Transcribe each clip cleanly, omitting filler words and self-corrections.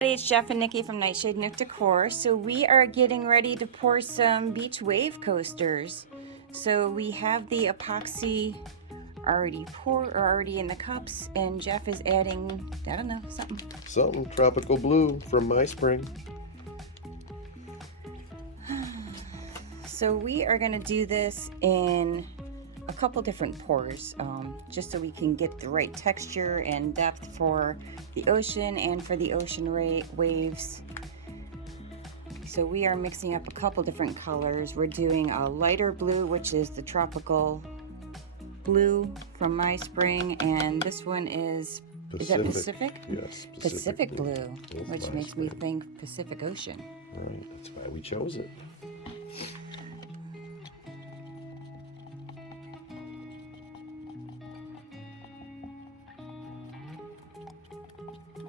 It's Jeff and Nikki from Nightshade Nook Decor. So we are getting ready to pour some beach wave coasters. So we have the epoxy already in the cups, and Jeff is adding, I don't know, Something tropical blue from Meyspring. So we are going to do this in a couple different pours, just so we can get the right texture and depth for the ocean and for the ocean waves. So we are mixing up a couple different colors. We're doing a lighter blue, which is the tropical blue from Meyspring, and this one is that Pacific? Yes, Pacific blue, which makes me think Pacific Ocean. Right, that's why we chose it.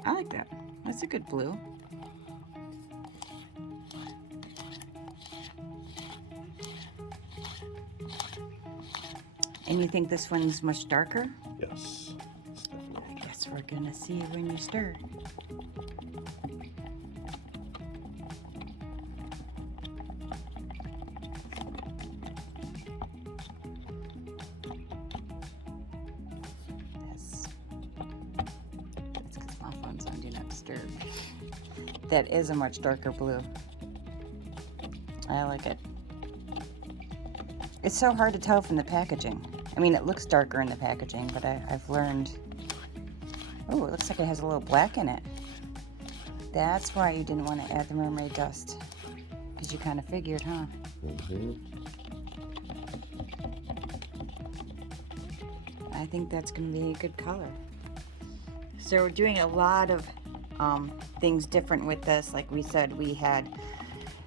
I like that. That's a good blue. And you think this one's much darker? Yes. It's definitely. I guess we're gonna see when you stir. That's because my phone's on Do Not Disturb. That is a much darker blue. I like it. It's so hard to tell from the packaging. I mean, it looks darker in the packaging, but I've learned... Oh, it looks like it has a little black in it. That's why you didn't want to add the mermaid dust. Because you kind of figured, huh? I think that's going to be a good color. So we're doing a lot of things different with this. Like we said, we had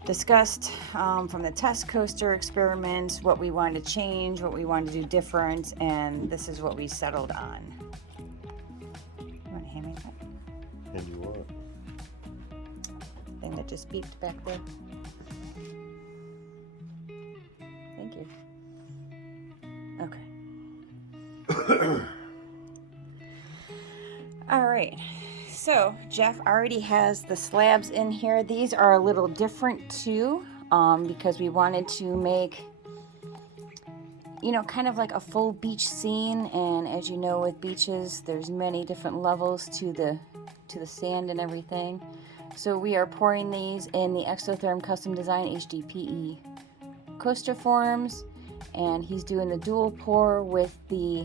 discussed from the test coaster experiments what we wanted to change, what we wanted to do different, and this is what we settled on. You want to hand me that? And you what? Thing that just beeped back there. Thank you. Okay. All right. So Jeff already has the slabs in here. These are a little different too, because we wanted to make, you know, kind of like a full beach scene. And as you know, with beaches, there's many different levels to the sand and everything. So we are pouring these in the Exotherm Custom Design hdpe coaster forms, and he's doing the dual pour with the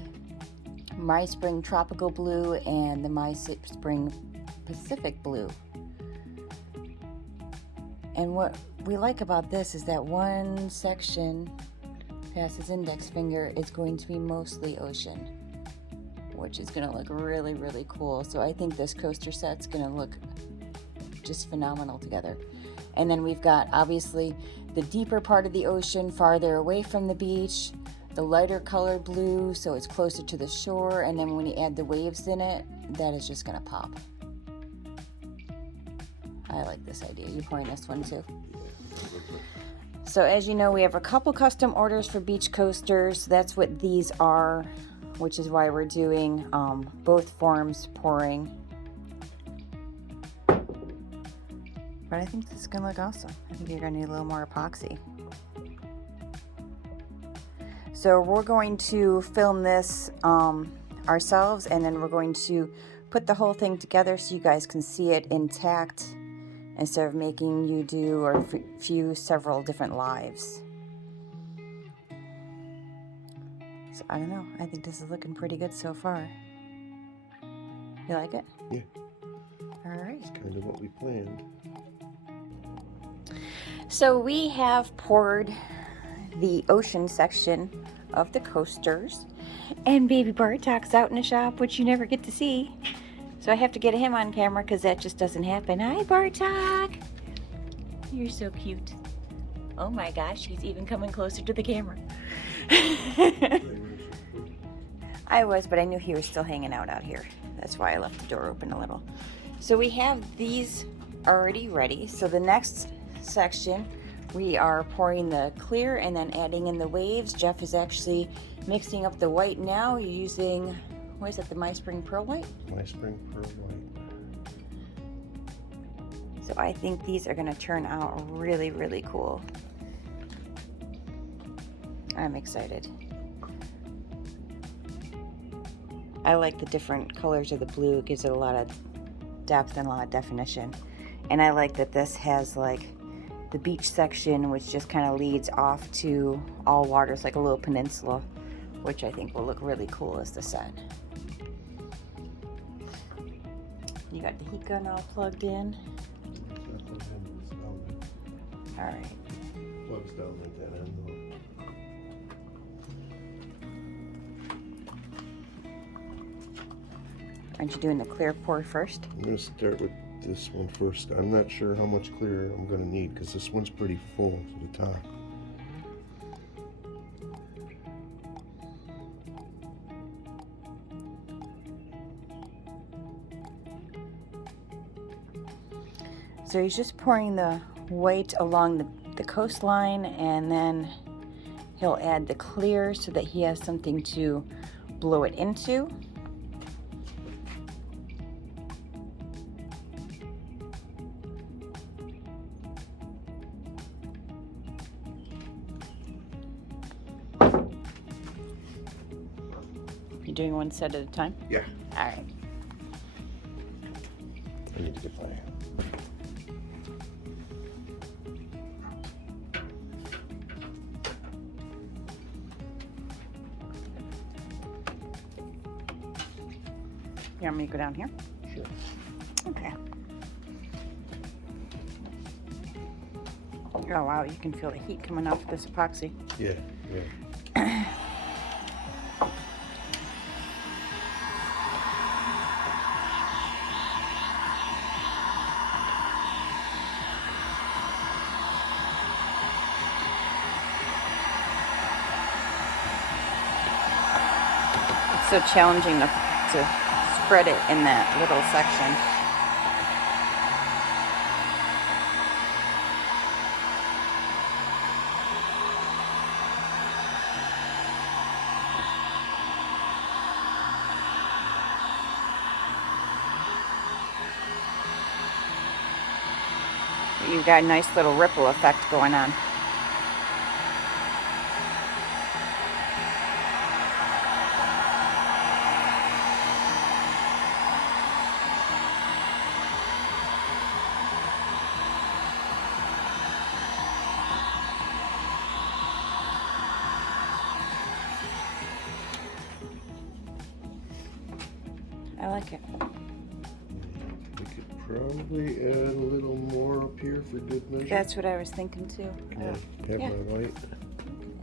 Meyspring Tropical Blue and the Meyspring Pacific Blue. And what we like about this is that one section past his index finger is going to be mostly ocean, which is going to look really, really cool. So I think this coaster set's going to look just phenomenal together. And then we've got obviously the deeper part of the ocean farther away from the beach, the lighter colored blue so it's closer to the shore, and then when you add the waves in it, that is just going to pop. I like this idea. You pouring this one too? So as you know, we have a couple custom orders for beach coasters. That's what these are, which is why we're doing both forms pouring. But I think this is going to look awesome. I think you're going to need a little more epoxy. So we're going to film this ourselves, and then we're going to put the whole thing together so you guys can see it intact instead of making you do or view several different lives. So I don't know. I think this is looking pretty good so far. You like it? Yeah. All right. It's kind of what we planned. So we have poured the ocean section of the coasters, and baby Bartok's out in the shop, which you never get to see. So I have to get him on camera because that just doesn't happen. Hi, Bartok. You're so cute. Oh my gosh, he's even coming closer to the camera. I was, but I knew he was still hanging out here. That's why I left the door open a little. So we have these already ready. So the next section, we are pouring the clear and then adding in the waves. Jeff is actually mixing up the white now. You're using, what is that, the Meyspring Pearl White? Meyspring Pearl White. So I think these are going to turn out really, really cool. I'm excited. I like the different colors of the blue. It gives it a lot of depth and a lot of definition. And I like that this has like the beach section, which just kind of leads off to all waters, like a little peninsula, which I think will look really cool as the set. You got the heat gun all plugged in. All right. Plugs down like that end though. Aren't you doing the clear pour first? I'm gonna start with this one first. I'm not sure how much clear I'm gonna need because this one's pretty full to the top. So he's just pouring the white along the coastline, and then he'll add the clear so that he has something to blow it into. You're doing one set at a time? Yeah. All right. I need to get my. You want me to go down here? Sure. Okay. Oh wow, you can feel the heat coming off this epoxy. Yeah, yeah. It's so challenging to spread it in that little section. You've got a nice little ripple effect going on. I like it. We could probably add a little more up here for good measure. That's what I was thinking too. Can I have yeah. my white?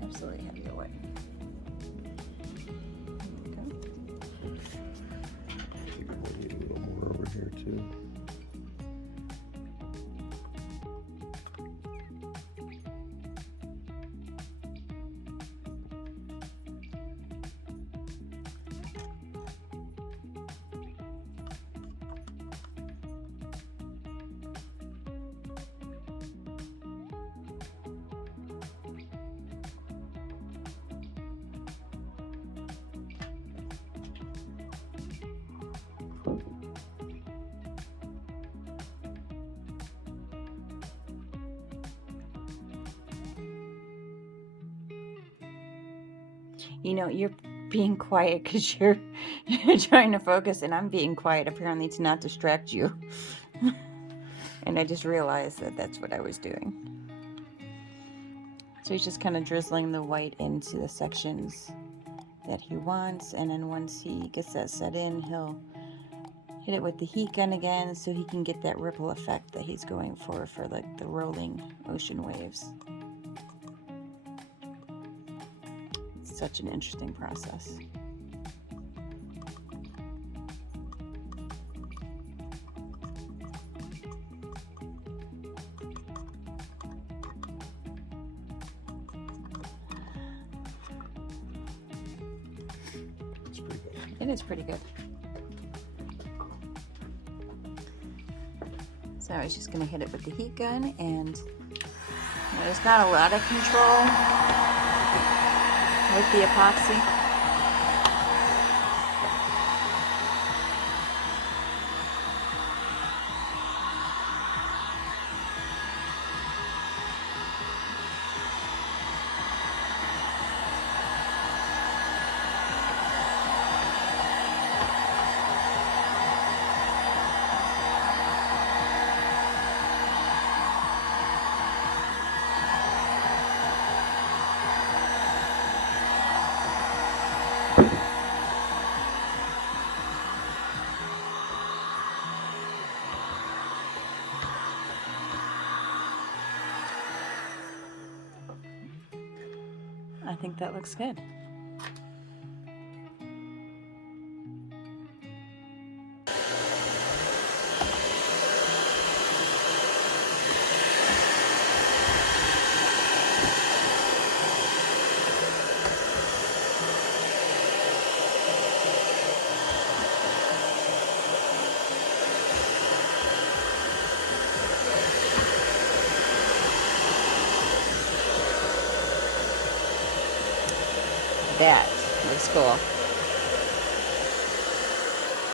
Absolutely have your way. I think I might need a little more over here too. You know, you're being quiet because you're trying to focus, and I'm being quiet apparently to not distract you. And I just realized that that's what I was doing. So he's just kind of drizzling the white into the sections that he wants, and then once he gets that set in, he'll hit it with the heat gun again so he can get that ripple effect that he's going for like the rolling ocean waves. It's such an interesting process. It's pretty good. It is pretty good. So I was just going to hit it with the heat gun, and there's not a lot of control with the epoxy. I think that looks good. That looks cool.